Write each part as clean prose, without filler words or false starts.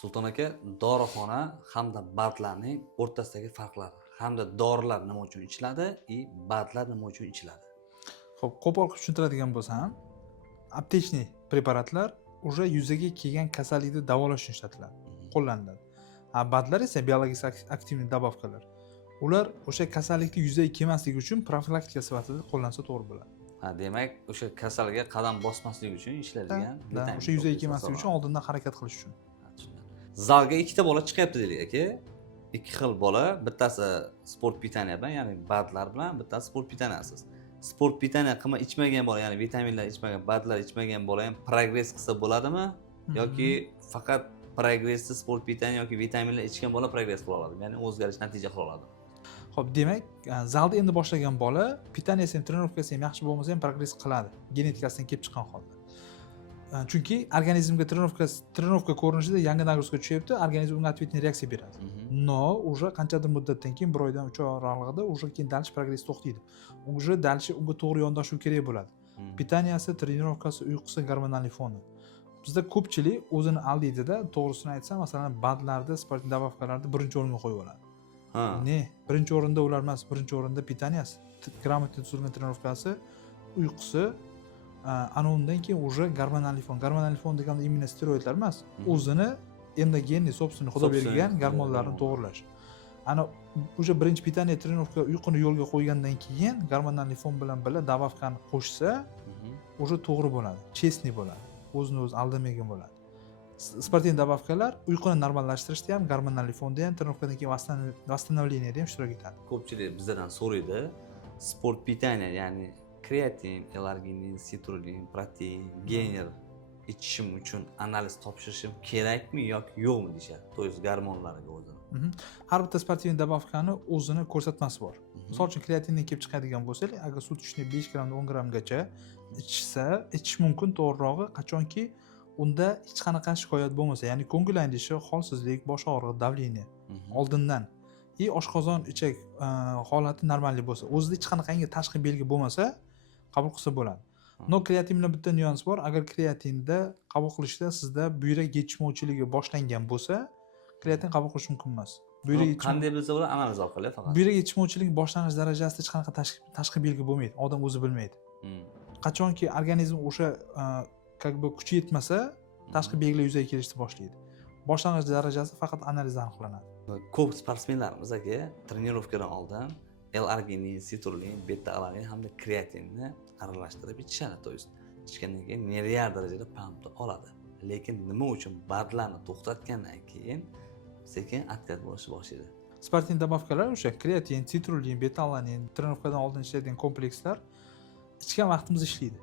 Sulton aka, dorixona hamda bandlarning o'rtasidagi farqlar hamda dorilar nima uchun ichiladi и bandlar nima uchun ichiladi? Xo'p, qo'pol qilib tushuntiradigan bo'lsam, aptechniy preparatlar уже yuzaga kelgan kasallikni davolash uchun ishlatiladi, qo'llaniladi. Bandlar esa biologik aktivniy добавкалар. Ular o'sha kasallikni yuzaga kelmasligi uchun profilaktika sifatida qo'llansa to'g'ri bo'ladi. Demak, o'sha kasalga qadam bosmaslik uchun ishlaydigan vitamin. O'sha yuzaga kelmasligi uchun oldindan harakat qilish uchun. Zalga ikkita bola chiqyapti deylik aka. Ikki xil bola, bittasi sport pitaniya bilan, ya'ni bandlar bilan, bittasi sport pitaniyasiz. Sport pitaniya ichmagan bola, ya'ni vitaminlar ichmagan, bandlar ichmagan bola ham progress qilsa bo'ladimi? Yoki faqat progressli sport pitaniya yoki vitaminlar ichgan bola progress qila oladimi? Ya'ni o'zgarish natija qila oladimi? Xo'p, demak, zalda endi boshlagan bola pitaniyasi ham, trenirovkasi ham yaxshi bo'lmasa ham progress qiladi, genetikasidan kelib chiqqan holda. Chunki organizmga trenirovka ko'rinishida yangi nagruzka tushyapti, organizm unga ответный reaksiya beradi. No, уже qanchadir muddatdan keyin 1 oydan 3 oy oralig'ida уже keyin dalish progress to'xtaydi. Уже dalish unga to'g'ri yondashuv kerak bo'ladi. Pitaniyasi, trenirovkasi, uyqusi, gormonal foni. Bizda ko'pchilik o'zini aldaydida, to'g'risini aytsam, masalan, bandlarda, sport добавкаларni birinchi o'ringa qo'yib oladi. Ne, birinchi o'rinda ular emas, birinchi o'rinda pitaniyasi, gрамотно tuzilgan trenirovkasi, uyqusi, ana undan keyin уже gormonal fon. Gormonal fon deganda immuniy steroidlar emas, o'zini endogenniy, собственный xudo bergan gormonlarni to'g'irlash. Ana o'sha birinchi pitaniya, trenirovka, uyquni yo'lga qo'ygandan keyin gormonal fon bilan birga добавкani qo'shsa, уже to'g'ri bo'ladi, честный bo'ladi, o'zini o'zi aldamagan bo'ladi. Sportiv добавкалар uyquni normallashtirishda ham, gormonal fonda ham, trenirovkadan keyin восстановленияda ham ishtirok etadi. Ko'pchilik bizdan so'raydi, sport pitaniya, ya'ni kreatin, L-arginin, citrulin, protein, gainer ichishim uchun analiz topshirishim kerakmi yoki yo'qmi deyshadi. To есть gormonlarga o'zini. Har bitta sportiv добавкani o'zini ko'rsatmasi bor. Misol uchun kreatindan kelib chiqadigan bo'lsak, agar sutishni 5 gramdan 10 gramgacha ichish mumkin, to'g'rirog'i qachonki unda hech qanaqa shikoyat bo'lmasa, ya'ni ko'ngil aynishi, holsizlik, bosh og'rig'i, davleniya oldindan oshqozon ichak holati normallik bo'lsa, o'zida hech qanaqangi tashqi belgi bo'lmasa, qabul qilsa bo'ladi. No, kreatin bilan bitta nyuans bor. Agar kreatinda qabul qilishda sizda buyrak yetishmovchiligi boshlangan bo'lsa, kreatin qabul qilish mumkin emas. Buyrak qanday bilsa bo'ladi, analiz orqali faqat. Buyrak yetishmovchiligi boshlang'ich darajasida hech qanaqa tashqi belgi bo'lmaydi. Odam o'zi bilmaydi. Qachonki organizm o'sha как бы kuchi yetmasa, tashqi belgilar yuzaga kelishni boshlaydi. Boshlang'ich darajasi faqat analizdan aniqlanadi. Ko'p sportsmenlarimiz aka trenirovkadan oldin L-arginin, citrulin, beta-alanin hamda kreatinni aralashtirib ichishadi. To есть ichgandan keyin milliard darajada pumpni oladi. Lekin nima uchun bandlarni to'xtatgandan keyin sekin aktiv bo'lishni boshlaydi? Sportiv добавкалар o'sha kreatin, citrulin, beta-alanin, trenirovkadan oldin ishlaydigan komplekslar ichgan vaqtimizda ishlaydi.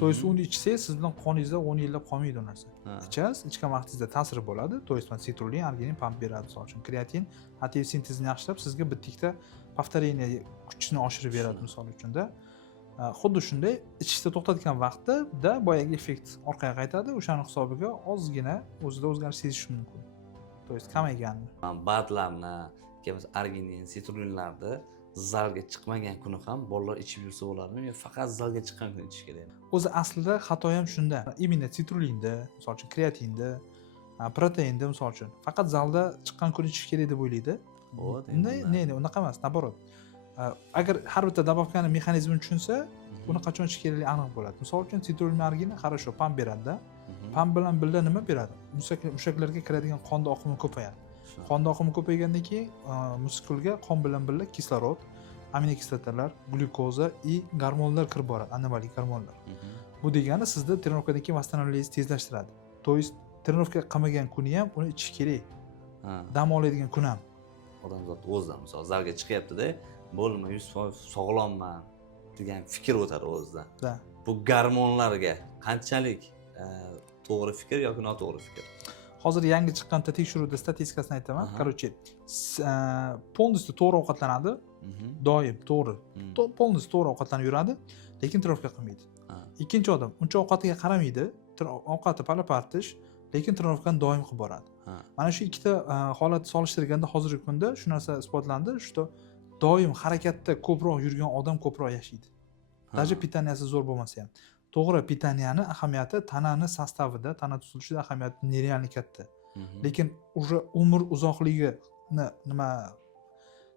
To есть uni ichsangiz siz bilan qoningizda 10 yillab qolmaydi u narsa. Ichasiz, ichgan vaqtingizda ta'siri bo'ladi. To есть citrulin, arginin pump beradi, misol uchun kreatin ATP sintezini yaxshilab sizga bittikda повторение kuchini oshirib beradi, misol uchun-da. Xuddi shunday ichishni to'xtatgan vaqtda boyagi effekt orqaga qaytadi, o'shaning hisobiga ozgina o'zida o'zgarish sezish mumkin. To есть kamayganmi? Bandlarni, arginin, citrulinlarni zalga chiqmagan kuni ham bolalar ichib yursa bo'ladimi yo faqat zalga chiqqan kuni ichish kerakmi? O'zi aslida xato ham shunda. Именно citrulinda, misol uchun kreatinda, proteinda misol uchun faqat zalda chiqqan kuni ichish kerak deb o'ylaydi. Ne, unaqa emas, naborot. Agar har bitta добавкani mexanizmini tushunsa, uni qachon ichish kerakligi aniq bo'ladi. Misol uchun citrulin arginin хорошо pump beradi-da. Pump bilan birga nima beradi? Mushaklarga kiradigan qon oqimi ko'payadi. Qon oqimi ko'paygandan keyin muskulga qon bilan birga kislorod, aminokislotalar, glyukoza va gormonlar kirib boradi, anomallik gormonlar. Bu degani sizda trenirovkadan keyin восстановлениеңizni tezlashtiradi. To есть trenirovka qilmagan kuni ham uni ichish kerak. Dam oladigan kun ham. Odamzod o'zidan misol zalga chiqyapti-da, bo'lma 100% sog'lomman degan fikr o'tadi o'zidan. Bu gormonlarga qanchalik to'g'ri fikr yoki noto'g'ri fikr? Hozir yangi chiqqan tekshiruvda statistikasini aytaman. Короче, полностью to'g'ri ovqatlanadi, doim to'g'ri. Полностью to'g'ri ovqatlanib yuradi, lekin trenirovka qilmaydi. Ikkinchi odam uncha ovqatiga qaramaydi, ovqati pala-partish, lekin trenirovkani doim qilib boradi. Mana shu ikkita holatni solishtirganda hozirgi kunda shu narsa isbotlandi, что doim harakatda ko'proq yurgan odam ko'proq yashaydi. Даже pitaniyasi zo'r bo'lmasa ham. To'g'ri, pitaniyani ahamiyati tanani sostavida, tana tuzilishida ahamiyati nerealni katta. lekin уже umr uzoqligini nima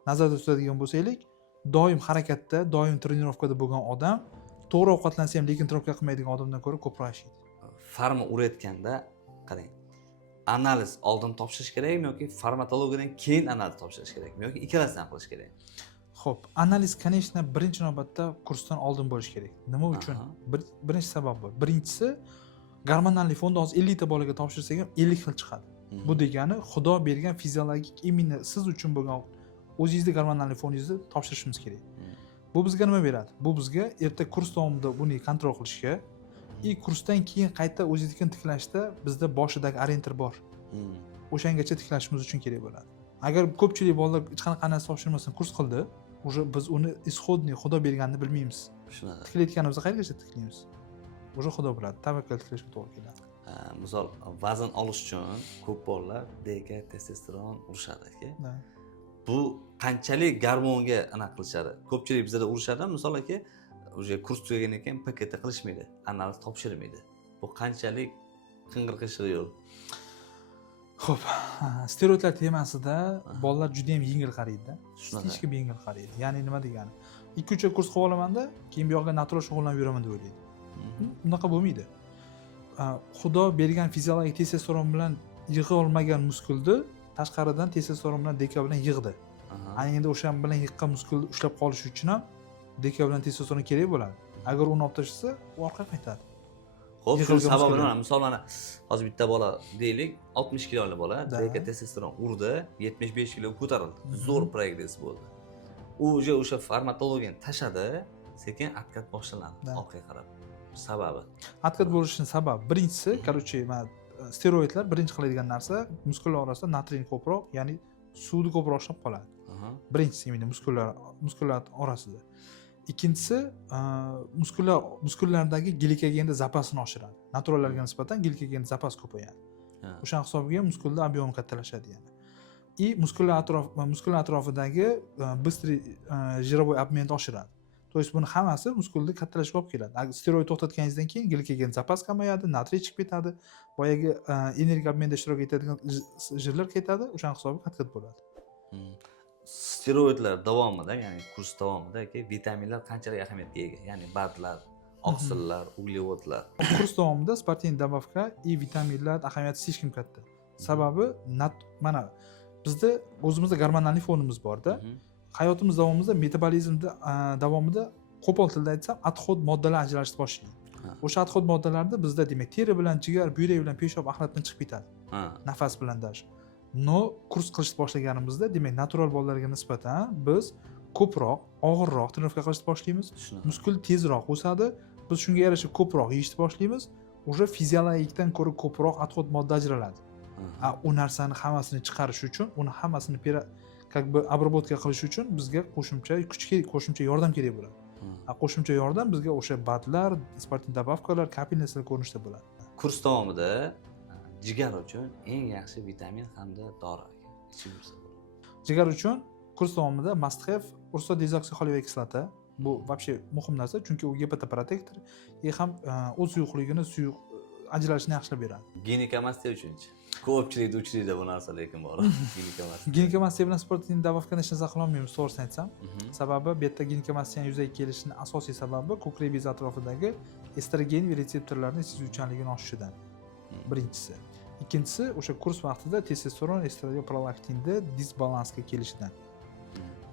nazarda tutadigan bo'lsaylik, doim harakatda, doim trenirovkada bo'lgan odam to'g'ri ovqatlansa ham lekin trenirovka qilmaydigan odamdan ko'ra ko'proq ishlaydi. Farma urayotganda qarang, analiz oldin topshirish kerakmi yoki farmakologiyadan keyin analiz topshirish kerakmi yoki ikkalasidan qilish kerak? Xo'p, analiz, конечно, birinchi navbatda kursdan oldin bo'lishi kerak. Nima uchun? Birinchi sabab bor. Birinchisi, gormonalniy fonni hozir 50 ta bolaga topshirsak ham 50 xil chiqadi. Bu degani Xudo bergan fiziologik imенно siz uchun bo'lgan o'zingizni gormonalniy foningizni topshirishimiz kerak. Bu bizga nima beradi? Bu bizga erta kurs davomida buni kontrol qilishga, kursdan keyin qayta o'zingiznikini tiklashda bizda boshidagi orientir bor. O'shangacha tiklashimiz uchun kerak bo'ladi. Agar ko'pchilik bolalar hech qanaqa analiz topshirmasdan kurs qildi, уже biz uni исходный Xudo berganini bilmaymiz. Shunaqa. Tiklayotganimizda qayergacha tiklaymiz? Уже Xudo biladi. Tavakkal tiklashga to'g'ri keladi. Misol vazn olish uchun ko'p bolalar DK testosteron urishadi aka. Bu qanchalik gormonga aniq qilishadi? Ko'pchilik bizda urishadi, misol aka, уже kurs tugagandan keyin PKT qilishmaydi, analiz topshirmaydi. Bu qanchalik qing'ir-qishir yo'l? Xo'p, steroidlar temasida bolalar juda ham yengil qaraydi-da. Shunaqa. Hech kim yengil qaraydi. Ya'ni nima degani? 2-3 oy kurs qilib olamanda, keyin bu yoqqa natural shug'ullanib yuraman deb o'ylaydi. Unaqa bo'lmaydi. Xudo bergan fiziologik testosteron bilan yig'a olmagan muskulni tashqaridan testosteron bilan DK bilan yig'di. Ana endi o'sha bilan yiqqan muskulni ushlab qolish uchun ham DK bilan testosteron kerak bo'ladi. Agar uni olib tashlasa, u orqaga qaytadi. Xo'p, shu sabab bilan misol mana hozir bitta bola deylik, 60 kiloli bola, DK testosteron urdi, 75 kilo ko'tarildi. Zo'r progress bo'ldi. U o'sha farmakologiyani tashadi, sekin atkat boshlanadi orqaga qarab. Sababi. Atkat bo'lishining sababi birinchisi, короче, mana steroidlar birinchi qiladigan narsa muskullar orasida natriy ko'proq, ya'ni suvni ko'proq ushlab qoladi. Birinchisi ya'ni muskullar orasida. Ikkinchisi, muskullardagi glikogenni zapasini oshiradi. Naturallarga nisbatan glikogenni zapas ko'payadi. O'sha hisobiga muskulda ob'em kattalashadi yana. Muskullar atrofidagi быстрый жировой обменni oshiradi. То есть buni hammasi muskulni kattalashga olib keladi. Agar steroid to'xtatganingizdan keyin glikogen zapas kamayadi, natriy chiqib ketadi, boyagi energiya obmenda ishtirok etadigan jirlar ketadi, o'sha hisobiga qattiq bo'ladi. Steroidlar davomida, ya'ni kurs davomida vitaminlar qanchalik ahamiyatga ega? Ya'ni badlar, oqsillar, uglevodlar. Kurs davomida sportniy добавка и vitaminlar ahamiyati hech kim katta. Sababi mana bizda o'zimizda gormonalniy fonimiz bor-da. Hayotimiz davomida metabolizmda davomida qo'pol tilda aytsam, adhod moddalar ajralishni boshlaydi. O'sha adhod moddalarni bizda demak teri bilan jigar, buyrak bilan peshob axlatdan chiqib ketadi. Nafas bilan dash. No kurs qilishni boshlaganimizda, demak natural bolalarga nisbatan biz ko'proq, og'irroq trenirovka qilishni boshlaymiz. Muskul tezroq o'sadi. Biz shunga yarasha ko'proq yeyishni boshlaymiz. O'sha fiziologikdan ko'ra ko'proq adhod modda ajraladi. U narsani hammasini chiqarish uchun, uni hammasini как бы обработка qilish uchun bizga qo'shimcha kuch kerak, qo'shimcha yordam kerak bo'ladi. Qo'shimcha yordam bizga o'sha badlar, sportniy добавкалар, kapelniyalar ko'rinishda bo'ladi. Kurs davomida jigar uchun eng yaxshi vitamin hamda dori ichib yursa bo'ladi. Jigar uchun kurs davomida must have ursodezoksixolivay kislota. Bu вообще muhim narsa, chunki u gepatoprotektor ham o'z suyuqligini ajralishni yaxshilab beradi. Ginekamastiya uchunchi. Ko'pchilikda uchraydi bu narsa, lekin bor. Ginekamastiya bilan sportniy добавкani hech narsa qila olmaymiz, to'g'risini aytsam. Sababi bu yerda ginekamastiyaning yuzaga kelishining asosiy sababi ko'krak bezi atrofidagi estrogen reseptorlarning sezuvchanligini oshishidan. Birinchisi. Ikkinchisi, o'sha kurs vaqtida testosteron, estrogen, prolaktinda disbalansga kelishidan.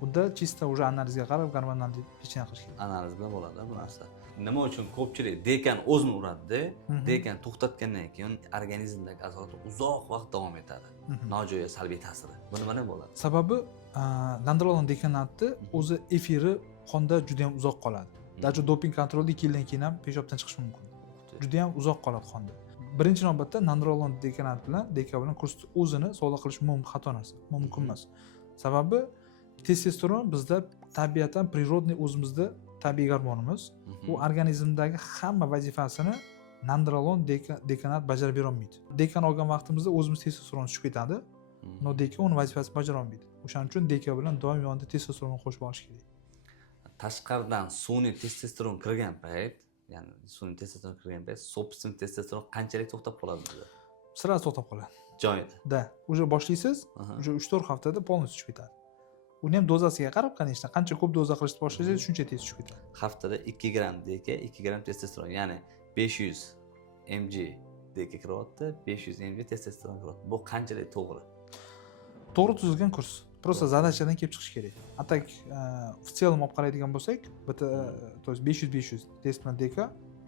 Bunda chista o'sha analizga qarab gormonalniy lecheniya qilish kerak. Analiz bilan bo'ladi bu narsa. Nima uchun ko'pchilik dekan o'zini uradi-da, dekan to'xtatgandan keyin organizmdagi azorat uzoq vaqt davom etadi. Nojo'ya salbiy ta'siri. Bu nimadan bo'ladi? Sababi nandrolon dekanatni o'zi efiri qonda juda ham uzoq qoladi. Даже doping kontrolda 2 yildan keyin ham peshobdan chiqishi mumkin. Juda ham uzoq qoladi qonda. Birinchi navbatda nandrolon dekanat bilan DK bilan kurs o'zini sog'liq qilish mumkin, xato narsa, mumkin emas. Sababi testosteron bizda tabiatan приrodный o'zimizda tabiiy gormonimiz. U organizmdagi hamma vazifasini nandrolon dekanat bajarib bera olmaydi. Dekan olgan vaqtimizda o'zimiz testosteron tushib ketadi. No DK uni vazifasini bajara olmaydi. O'shaning uchun DK bilan doim yonida testosteron qo'shib olish kerak. Tashqaridan sun'iy testosteron kirgan payt, ya'ni sun'iy testosteron kirgan payt, собственный testosteron qanchalik to'xtab qoladi bizda? Sirasi to'xtab qoladi. joyida. Da, уже boshlaysiz, Aha. уже 3-4 haftada polностью tushib ketadi. Uni ham dozasiga qarab, конечно, qancha ko'p doza qilishni boshlasangiz, shuncha tez tushib ketadi. Haftada 2 gram DK, 2 gram testosteron, ya'ni 500 mg DK kiryapti, 500 mg testosteron kiryapti. Bu qanchalik to'g'ri? To'g'ri tuzilgan kurs. Просто zadachadan kelib chiqish kerak. A tak в целом olib qaraydigan bo'lsak, bitta то есть 500 test bilan DK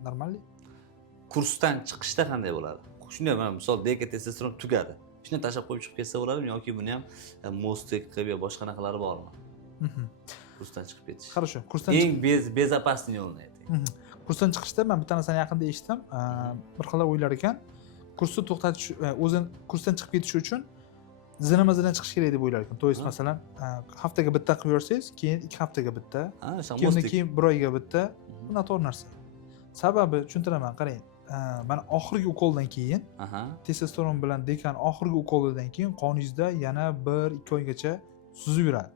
нормальный. Kursdan chiqishda qanday bo'ladi? Shunday mana misol DK testosteron tugadi. Shuni tashlab qo'yib chiqib ketsa bo'ladimi yoki buni ham mostek qilib yo boshqa narxalari bormi? Kursdan chiqib ketish. Хорошо. Kursdan Eng безопасный yo'lni ayting. kursdan chiqishda men bitta narsani yaqinda eshitdim. Bir xillar o'ylar ekan. Kursni to'xtatish, o'zini kursdan chiqib ketish uchun zinama-zinan chiqish kerak deb o'ylar ekan. To есть masalan, haftaga bitta qilib yursangiz, keyin 2 haftaga bitta, keyin 1 oyga bitta. Bu noto'g'ri narsa. Sababi tushuntiraman, qarang. Mana oxirgi ukoldan keyin, testosteron bilan dekan oxirgi ukolidan keyin qoningizda yana 1-2 oygacha suzib yuradi.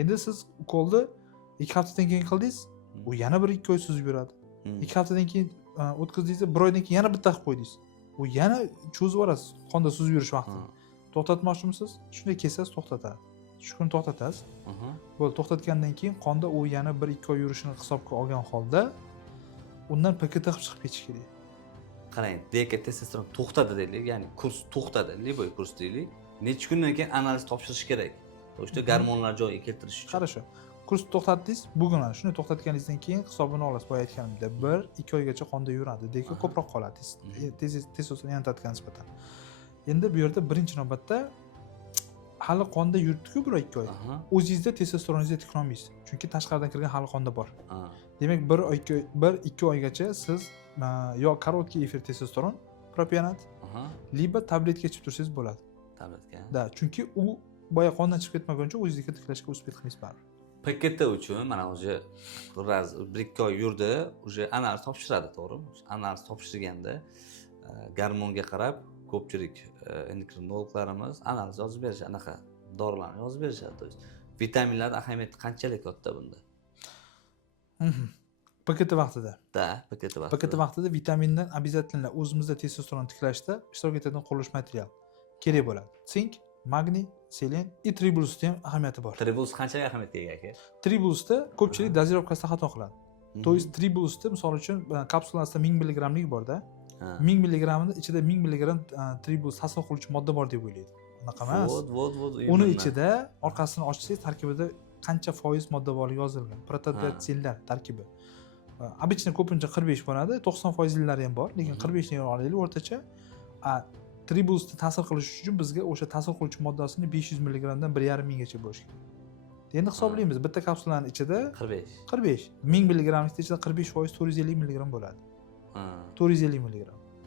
Endi siz ukolni 2 haftadan keyin qildingiz, u yana 1-2 oy suzib yuradi. 2 haftadan keyin o'tkazdingiz, 1 oydan keyin yana bitta qilib qo'ydingiz. U yana cho'zib yuborasiz qonda suzib yurish vaqtini. To'xtatmoqchimisiz? Shunday kelsangiz to'xtatadi. Shu kun to'xtatasiz. Bo'ldi, to'xtatgandan keyin qonda u yana 1-2 oy yurishini hisobga olgan holda undan PKT qilib chiqib ketish kerak. Qarang, DK testosteron to'xtadi deylik, ya'ni kurs to'xtadi, liboy kurs deylik. Necha kundan keyin analiz topshirish kerak? O'sha gormonlar joyiga keltirish uchun. Хорошо. Kurs to'xtatdingiz, bugun ana shuni to'xtatganingizdan keyin hisobini olasiz. Boya aytganimdek, 1-2 oygacha qonda yuradi, DK ko'proq qoladi. Testosteron yantatgan nisbatan. Endi bu yerda birinchi navbatda hali qonda yuribdi-ku 1-2 oy. O'zingizda testosteroningizni tiklolmaysiz. Chunki tashqaridan kirgan hali qonda bor. Demak 1-2 oygacha siz yo korotkий efir testosteron propionat, liba tabletka ichib tursangiz bo'ladi. Tabletka. Da, chunki u boya qondan chiqib ketmaguncha o'zingizga tiklashga uspet qilmaysiz baribir. PKT uchun mana o'sha 1-2 oy yurdi, o'sha analiz topshiradi, to'g'rimi? Analiz topshirganda gormonga qarab ko'pchilik endokrinologlarimiz analiz yozib berishadi, anaqa dorilarni yozib berishadi. То есть vitaminlar ahamiyati qanchalik katta bunda? PKT vaqtida. Da, PKT vaqtida. PKT vaqtida vitamindan обязательно o'zimizda testosteron tiklashda ishtirok etadigan qurilish material kerak bo'ladi. Sink, magniy, selen и tribulsda ham ahamiyati bor. Tribuls qanchalik ahamiyatga ega aka? Tribulsda ko'pchilik dozirovkasida xato qiladi. To есть tribulsda misol uchun kapsulasida 1000 mg bor-da. 1000 mg ichida 1000 mg tribulus ta'sir qiluvchi modda bor deb o'ylaydi. Unaqa emas. Uni ichida orqasini ochsangiz tarkibida qancha foiz modda borligi yozilgan. Prototsinlar tarkibi. Обычно ko'pincha 45 bo'ladi, 90% yillari ham bor, lekin 45 ni olaylik o'rtacha. Tribulusni ta'sir qilish uchun bizga o'sha ta'sir qiluvchi moddasini 500 mg dan 1,5 minggacha bo'lish kerak. Endi hisoblaymiz, bitta kapsulaning ichida 45. 1000 mg ichida 45% 450 mg bo'ladi. 450 mg.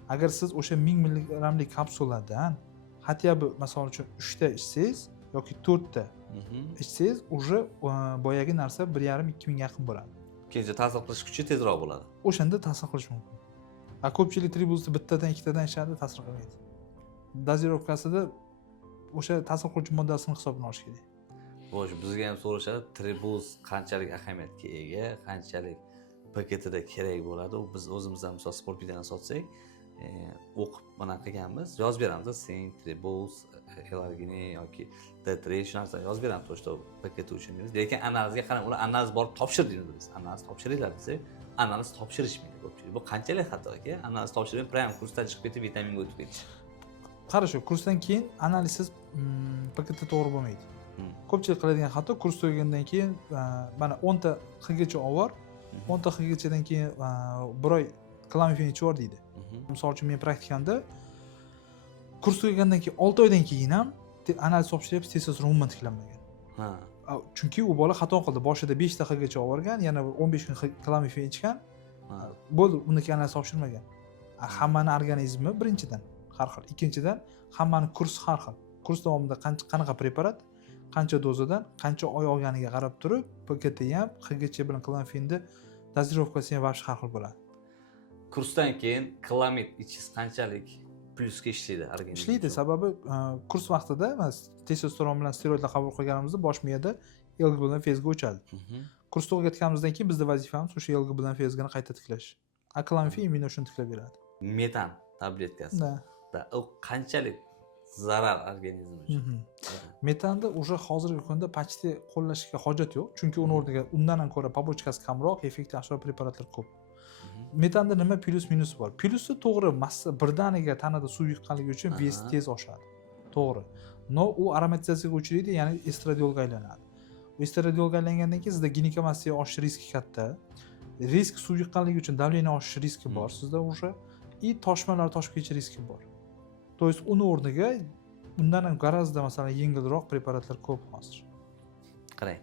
Agar siz o'sha 1000 mg lik kapsuladan hatto masalan uchun 3 ta ichsangiz yoki 4 ta ichsangiz, уже boyagi narsa 1,5-2 ming yaqin bo'ladi. Keyin ta'sir qilish kuchi tezroq bo'ladi. O'shanda ta'sir qilish mumkin. Ko'pchilik tribulusni bittadan, ikkitadan ichadi, ta'sir qilmaydi. Dozirovkasida o'sha ta'sir qiluvchi moddasini hisobini olish kerak. Xo'sh, bizga ham so'rashadi, tribulus qanchalik ahamiyatga ega, qanchalik PKTda kerak bo'ladi. Biz o'zimizdan misol sport bidani sotsak, o'qib mana qilganmiz, yozib beramiz, sink, tribulus, elargini yoki D3 shu narsa yozib beramiz to'shta PKT uchun deymiz. Lekin analizga qarang, ular analiz borib topshir deymiz biz. Analiz topshiringlar desak, analiz topshirishmaydi ko'pchilik. Bu qanchalik xato aka? Analiz topshirib, prям kursdan chiqib ketib, vitaminga o'tib ketish. Qarashu, kursdan keyin analizsiz PKT to'g'ri bo'lmaydi. Ko'pchilik qiladigan xato kurs tugagandan keyin mana 10 ta xgacha ovor, 10 ta xgachadan keyin 1 oy klamifin ichib yur deydi. Misol uchun men praktikamda kurs tugagandan keyin 6 oydan keyin ham analiz topshiryapsiz, testosteron umuman tiklanmagan. Chunki u bola xato qildi. Boshida 5 ta xgacha ovorgan, yana 15 kun klamifin ichgan. Bo'ldi, undan keyin analiz topshirmagan. Hammani organizmi birinchidan har xil. Ikkinchidan, hammani kursi har xil. Kurs davomida qanaqa preparat, qancha dozadan, qancha oy olganiga qarab turib, PKT ham, xgacha bilan klamfinni dozirovkasi ham vaqti har xil bo'ladi. Kursdan keyin klamid ichish qanchalik plyusga ishlaydi organizmga? Ishlaydi, sababi kurs vaqtida biz testosteron bilan steroidlar qabul qilganimizda bosh miyada elgi bilan fezga o'chadi. Kurs tugatganimizdan keyin bizning vazifamiz o'sha elgi bilan fezgani qayta tiklash. Klamifin imенно shuni tiklab beradi. Metan tabletkasi. Da, u qanchalik zarar organizm uchun. Metanni уже hozirgi kunda почти qo'llashga hojat yo'q, chunki uni o'rniga undan ham ko'ra pobochkasi kamroq, effekti yaxshiroq preparatlar ko'p. Metanda nima plyus minusi bor? Plyusi to'g'ri, massa birdaniga tanada suv yiqqanligi uchun vес tez oshadi. To'g'ri. No u aromatizatsiyaga uchraydi, ya'ni estradiolga aylanadi. U estradiolga aylangandan keyin sizda ginekamassiya oshish riski katta. Risk suv yiqqanligi uchun davleniya oshish riski bor sizda уже и toshmalar toshib ketish riski bor. То есть uni o'rniga undan ham g'arazda masalan yengilroq preparatlar ko'p hozir. Qarang,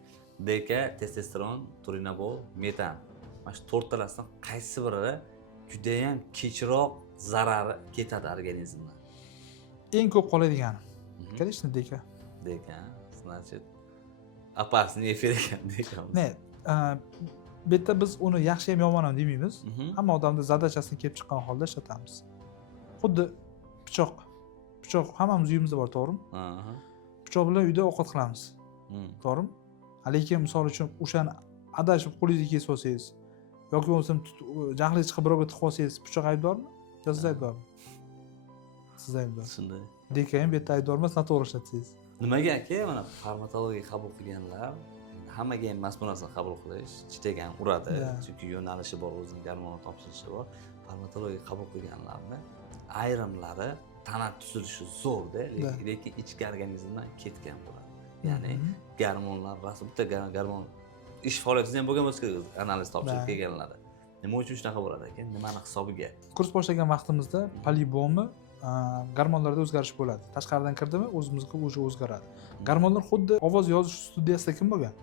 DK, testosteron, turinabol, metan. Mana shu to'rtalasidan qaysi biri juda ham kechroq zarari ketadi organizmdan? Eng ko'p qoladigani. Конечно, DK. DK, значит, опасный efir ekan DK. Ne, bu yerda biz uni yaxshi ham yomon ham demaymiz. Hamma odamda zadachasini kelib chiqqan holda ishlatamiz. Xuddi pichoq hammamiz uyimizda bor, to'g'rimi? Pichoq bilan uyda ovqat qilamiz. To'g'rimi? Lekin misol uchun o'shani adashib qo'lingizga kesib olsangiz yoki bo'lmasam jahli chiqib birovga tiqib olsangiz, pichoq aybdormi? Yo siz aybdormi? Siz aybdor. Shunday. Deka ham bu yerda aybdor emas, noto'g'ri ishlatsangiz. Nimaga aka, mana farmakologiya qabul qilganlar hammaga ham emas bu narsani qabul qilish, ichidagi ham uradi, chunki yo'nalishi bor, o'zining gormon topshirishi bor. Farmakologiya qabul qilganlarni ayrimlari tana tuzilishi zo'rda, lekin ichki organizmdan ketgan bo'ladi. Ya'ni gormonlar rasm bitta gormon ish faoliyatida ham bo'lgan bo'lsa kerak, analiz topshirib kelganlari. Nima uchun shunaqa bo'ladi ekan? Nimani hisobiga? Kurs boshlagan vaqtimizda polibomi gormonlarda o'zgarish bo'ladi. Tashqaridan kirdimi, o'zimizga o'zi o'zgaradi. Gormonlar xuddi ovoz yozish studiyasida kim bo'lgan?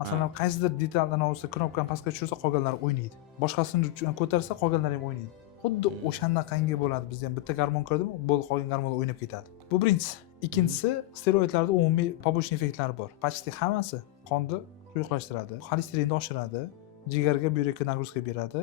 Masalan, qaysidir detaldan olsa, knopkani pastga tushirsa, qolganlari o'ynaydi. Boshqasini ko'tarsa, qolganlari ham o'ynaydi. Xuddi o'shandaqangi bo'ladi. Bizda ham bitta gormon kirdimi, bo'ldi, qolgan gormonlar o'ynab ketadi. Bu birinchisi. Ikkinchisi, steroidlarda umumiy побочный effektlari bor. Почти hammasi qonni quyuqlashtiradi, xolesterinni oshiradi, jigarga, buyrakka nagruzka beradi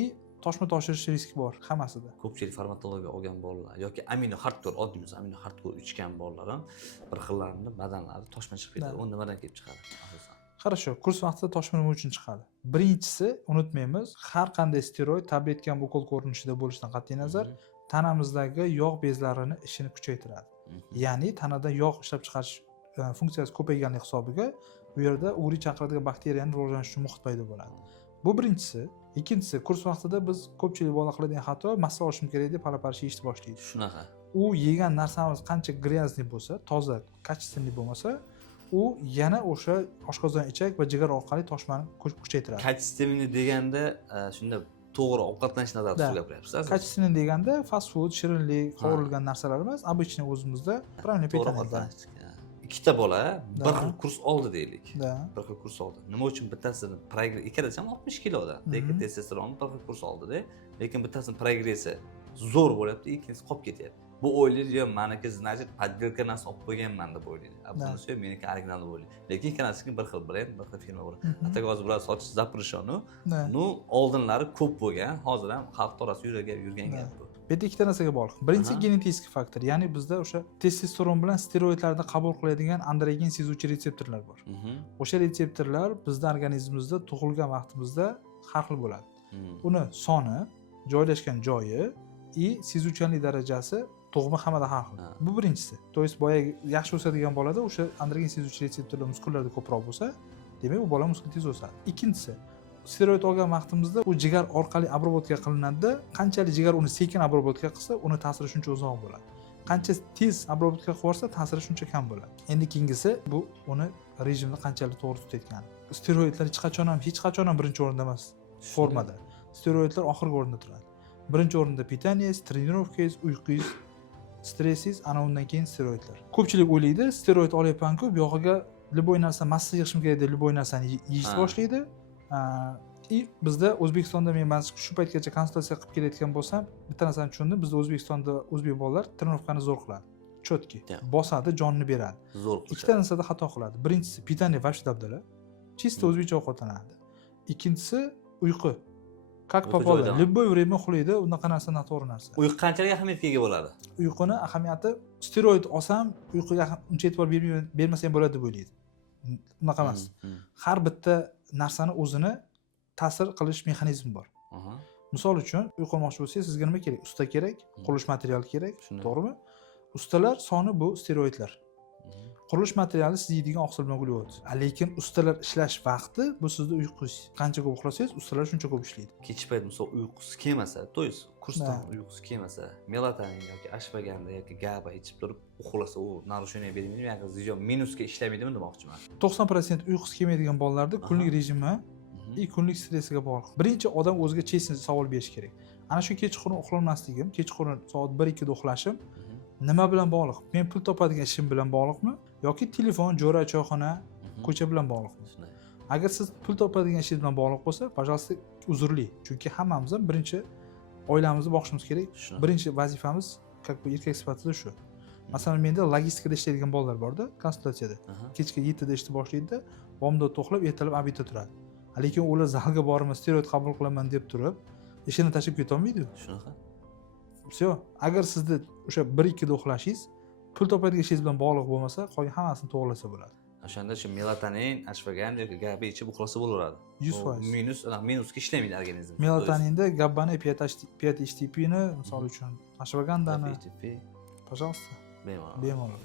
и toshma toshirish riski bor hammasida. Ko'pchilik farmakologiya olgan bolalar yoki amino hardcore, oddiymiz amino hardcore ichgan bolalar ham bir xillarni badanlari toshma chiqib ketadi. U nimadan kelib chiqadi asosan? Хорошо, kurs vaqtida toshma nima uchun chiqadi? Birinchisi, unutmaymiz, har qanday steroid tabletka ham ukol ko'rinishida bo'lishidan qat'iy nazar, tanamizdagi yog' bezlarini ishini kuchaytiradi. Ya'ni tanada yog' ishlab chiqarish funksiyasi ko'payganligi hisobiga bu yerda ugri chaqiradigan bakteriyaning rivojlanish uchun muhit paydo bo'ladi. Bu birinchisi. Ikkinchisi, kurs vaqtida biz ko'pchilik bola qiladigan xato massa olishim kerak deb pala-parcha yeyishni boshlaydi. Shunaqa. U yegan narsamiz qancha gryazniy bo'lsa, toza, качественный bo'lmasa, u yana o'sha oshqozon ichak va jigar orqali toshmani kuchaytiradi. Качественный deganda shunda to'g'ri ovqatlanish nazarda tutib gapiryapsiz. Качественный deganda fast food, shirinlik, qovurilgan narsalar emas, обычный o'zimizda правильно питание. Ikkita bola bir xil kurs oldi deylik. Bir xil kurs oldi. Nima uchun bittasini ikkalasi ham 60 kiloda, lekin testosteron bir xil kurs oldi-da, lekin bittasini progressi zo'r bo'lyapti, ikkinchisi qolib ketyapti. Bu o'ylaydi, yo meniki значит подделка narsa olib qo'yganman deb o'ylaydi. Bunisi meniki original deb o'ylaydi. Lekin ikkalasi bir xil brend, bir xil firma bo'ladi. Hatto hozir bular sotish zaprishoni, nu oldinlari ko'p bo'lgan, hozir ham xalq orasida yurgan gap bu. Bu yerda ikkita narsaga bog'liq. Birinchisi genetik faktor, ya'ni bizda o'sha testosteron bilan steroidlarni qabul qiladigan androgen sezuvchi retseptorlar bor. O'sha retseptorlar bizda organizmimizda tug'ilgan vaqtimizda har xil bo'ladi. Uni soni, joylashgan joyi и sezuvchanlik darajasi tug'ma hammada har xil. Bu birinchisi. То есть boyagi yaxshi o'sadigan bolada o'sha androgen sezuvchi retseptorlar muskullarda ko'proq bo'lsa, demak u bola muskul tez o'sadi. Ikkinchisi, steroid olgan vaqtimizda u jigar orqali obработка qilinadi. Qanchalik jigar uni sekin obработка qilsa, uni ta'siri shuncha uzoq bo'ladi. Qancha tez obработка qilib yuborsa, ta'siri shuncha kam bo'ladi. Endi keyingisi bu uni rejimni qanchalik to'g'ri tutayotgani. Steroidlar hech qachon ham birinchi o'rinda emas formada. Steroidlar oxirgi o'rinda turadi. Birinchi o'rinda pitaniyangiz, trenirovkangiz, uyqungiz, stressingiz, ana undan keyin steroidlar. Ko'pchilik o'ylaydi, steroid olyapman-ku, bu yog'iga любой narsa massa yig'ishim kerak deb любой narsani yeyishni boshlaydi. И bizda O'zbekistonda men shu paytgacha konsultatsiya qilib kelayotgan bo'lsam, bitta narsani tushundim, bizda O'zbekistonda o'zbek bolalar trenirovkani zo'r qiladi. Chotki, bosadi, jonni beradi. Zo'r. Ikkita narsada xato qiladi. Birinchisi pitaniya вообще dabdala. Chista o'zbekcha ovqatlanadi. Ikkinchisi uyqu. Как попало, любое время uxlaydi, unaqa narsa noto'g'ri narsa. Uyqu qanchalik ahamiyatga ega bo'ladi? Uyquni ahamiyati steroid olsam, uyquga uncha e'tibor bermasa ham bo'ladi deb o'ylaydi. Unaqa emas. Har bitta narsani o'zini ta'sir qilish mexanizmi bor. Misol uchun, uy qurmoqchi bo'lsangiz, sizga nima kerak? Usta kerak, qurilish materiali kerak, to'g'rimi? Ustalar soni bu steroidlar. Qurilish materiali siz yeydigan oqsil bilan uglyvod. Lekin ustalar ishlash vaqti bu sizni uyqungiz. Qancha ko'p uxlasangiz, ustalar shuncha ko'p ishlaydi. Kechki payt misol uyqusi kelmasa, to есть kursdan Ha. uyqusi kelmasa, melatonin yoki ashvaganda yoki GABA ichib turib uxlasa, u narushение bermaydi, ya'ni ziyon minusga ishlamaydimi demoqchiman. 90% uyqusi kelmaydigan bolalarda kunlik rejimi kunlik stressiga bog'liq. Birinchi odam o'ziga chestni savol berish kerak. Ana shu kechqurun uxlamasligim, kechqurun soat 1-2 da uxlashim nima bilan bog'liq? Men pul topadigan ishim bilan bog'liqmi yoki telefon, jo'ra, choyxona, ko'cha bilan bog'liqmi? Shunday. Agar siz pul topadigan ishingiz bilan bog'liq bo'lsa, пожалуйста, uzrli. Chunki hammamiz ham birinchi oilamizni boqishimiz kerak. Shunaqa. Birinchi vazifamiz как бы erkak sifatida shu. Masalan, menda logistikada ishlaydigan bolalar bor-da, konsultatsiyada. Kechga 7 da ishni boshlaydi-da, bomdod to'xlab, ertalab obedda turadi. Lekin ular zalga borib, steroid qabul qilaman deb turib, ishini tashlab keta olmaydi. Shunaqa. Всё. Agar sizni o'sha 1-2 da uxlashingiz pul topadigan ishingiz bilan bog'liq bo'lmasa, qolgan hammasini to'g'rilasa bo'ladi. O'shanda shu melatonin, ashvaganda yoki GABA ichib uxlasa bo'laveradi. 100%. Minusga ishlamaydi organizm. Melatoninda GABAni, PTHTPni, misol uchun, ashvagandani, FTP пожалуйста, bemalol. bemalol.